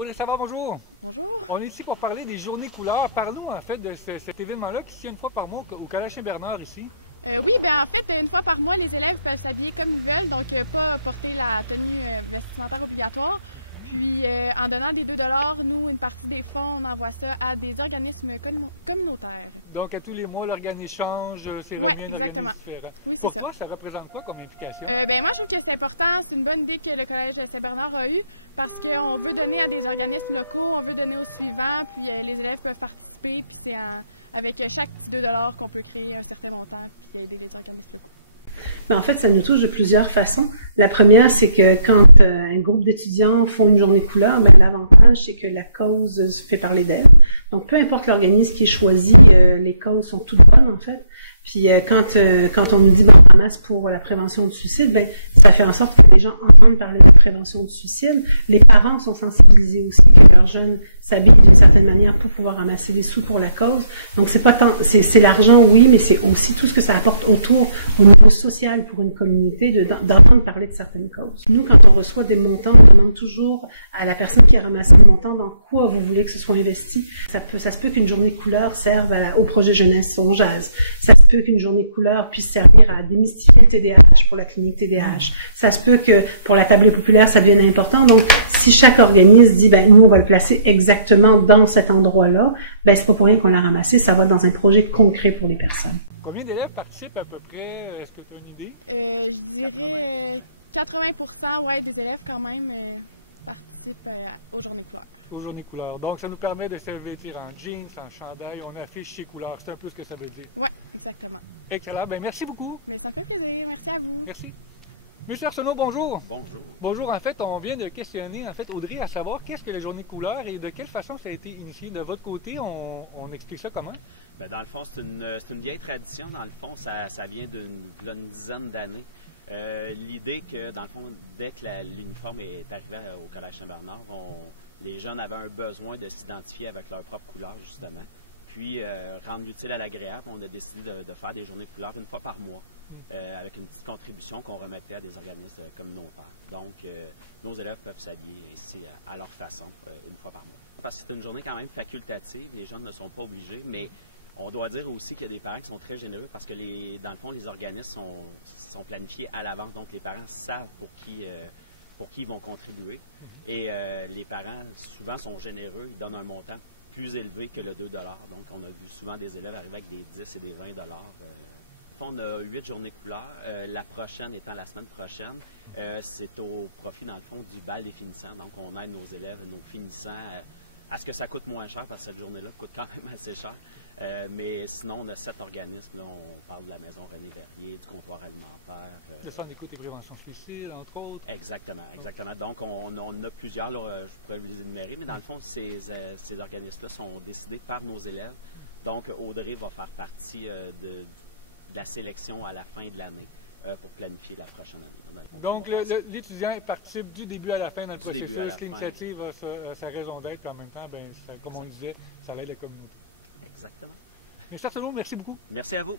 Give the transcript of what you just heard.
Audrey Savard, bonjour. Bonjour. On est ici pour parler des journées couleurs. Parle-nous en fait de cet événement-là qui se tient une fois par mois au Collège Saint-Bernard ici. Oui, en fait, une fois par mois, les élèves peuvent s'habiller comme ils veulent, donc pas porter la tenue vestimentaire obligatoire. Puis, en donnant des 2 $, nous, une partie des fonds, on envoie ça à des organismes communautaires. Donc, à tous les mois, l'organisme change, c'est remis à un exactement. organisme différent. Oui, Pour ça. toi, ça représente quoi comme implication? Moi, je trouve que c'est important. C'est une bonne idée que le Collège Saint-Bernard a eue parce qu'on veut donner à des organismes locaux, on veut donner aux suivants, puis les élèves peuvent participer, puis c'est avec chaque petit 2 $ qu'on peut créer un certain montant et aider les organismes locaux. Mais en fait, ça nous touche de plusieurs façons. La première, c'est que quand un groupe d'étudiants font une journée couleur, l'avantage, c'est que la cause se fait parler d'elle. Donc, peu importe l'organisme qui est choisi, les causes sont toutes bonnes, en fait. Puis, quand on nous dit, on ramasse pour la prévention du suicide, ça fait en sorte que les gens entendent parler de la prévention du suicide. Les parents sont sensibilisés aussi que leurs jeunes s'habillent d'une certaine manière pour pouvoir ramasser des sous pour la cause. Donc, c'est pas tant, c'est l'argent, oui, mais c'est aussi tout ce que ça apporte autour, au niveau social pour une communauté, d'entendre parler de certaines causes. Nous, quand on reçoit des montants, on demande toujours à la personne qui a ramassé le montant dans quoi vous voulez que ce soit investi. Ça se peut qu'une journée couleur serve au projet jeunesse on jase. Ça se peut qu'une journée couleur puisse servir à démystifier le TDAH pour la clinique TDAH. Ça se peut que pour la tablée populaire, ça devienne important. Donc, si chaque organisme dit, nous, on va le placer exactement dans cet endroit-là, c'est pas pour rien qu'on l'a ramassé, ça va dans un projet concret pour les personnes. Combien d'élèves participent à peu près? Est-ce que tu as une idée? Je dirais 80% des élèves quand même participent aux journées couleurs. Aux journées couleurs. Donc, ça nous permet de se vêtir en jeans, en chandail, on affiche chez couleurs. C'est un peu ce que ça veut dire. Oui, exactement. Excellent. Merci beaucoup. Ça fait plaisir. Merci à vous. Merci. Monsieur Arsenault, bonjour. Bonjour. Bonjour. En fait, on vient de questionner Audrey à savoir qu'est-ce que les journées couleurs et de quelle façon ça a été initié. De votre côté, on explique ça comment? Dans le fond, c'est une vieille tradition. Dans le fond, ça vient d'une dizaine d'années. L'idée que, dans le fond, dès que l'uniforme est arrivé au Collège Saint-Bernard, les jeunes avaient un besoin de s'identifier avec leur propre couleur, justement. Puis, rendre l'utile à l'agréable, on a décidé de faire des journées couleurs une fois par mois, avec une petite contribution qu'on remettait à des organismes communautaires. Donc, nos élèves peuvent s'habiller ici à leur façon, une fois par mois. Parce que c'est une journée quand même facultative, les jeunes ne sont pas obligés, mais on doit dire aussi qu'il y a des parents qui sont très généreux parce que, dans le fond, les organismes sont planifiés à l'avance. Donc, les parents savent pour qui ils vont contribuer. Et les parents, souvent, sont généreux. Ils donnent un montant plus élevé que le 2 $. Donc, on a vu souvent des élèves arriver avec des 10 et des 20 $. On a 8 journées couleurs. La prochaine étant la semaine prochaine. C'est au profit, dans le fond, du bal des finissants. Donc, on aide nos élèves, nos finissants, à ce que ça coûte moins cher parce que cette journée-là coûte quand même assez cher. Mais sinon, on a 7 organismes. Là, on parle de la maison René Verrier, du comptoir alimentaire. Le Centre d'écoute et prévention suicide, entre autres. Exactement. Donc, on a plusieurs, là, je pourrais vous les énumérer, mais dans le fond, ces organismes-là sont décidés par nos élèves. Donc, Audrey va faire partie de la sélection à la fin de l'année pour planifier la prochaine année. Donc, l'étudiant participe du début à la fin dans le processus. L'initiative a sa raison d'être, puis en même temps, comme on le disait, ça aide la communauté. Exactement. Monsieur Arsenault, merci beaucoup. Merci à vous.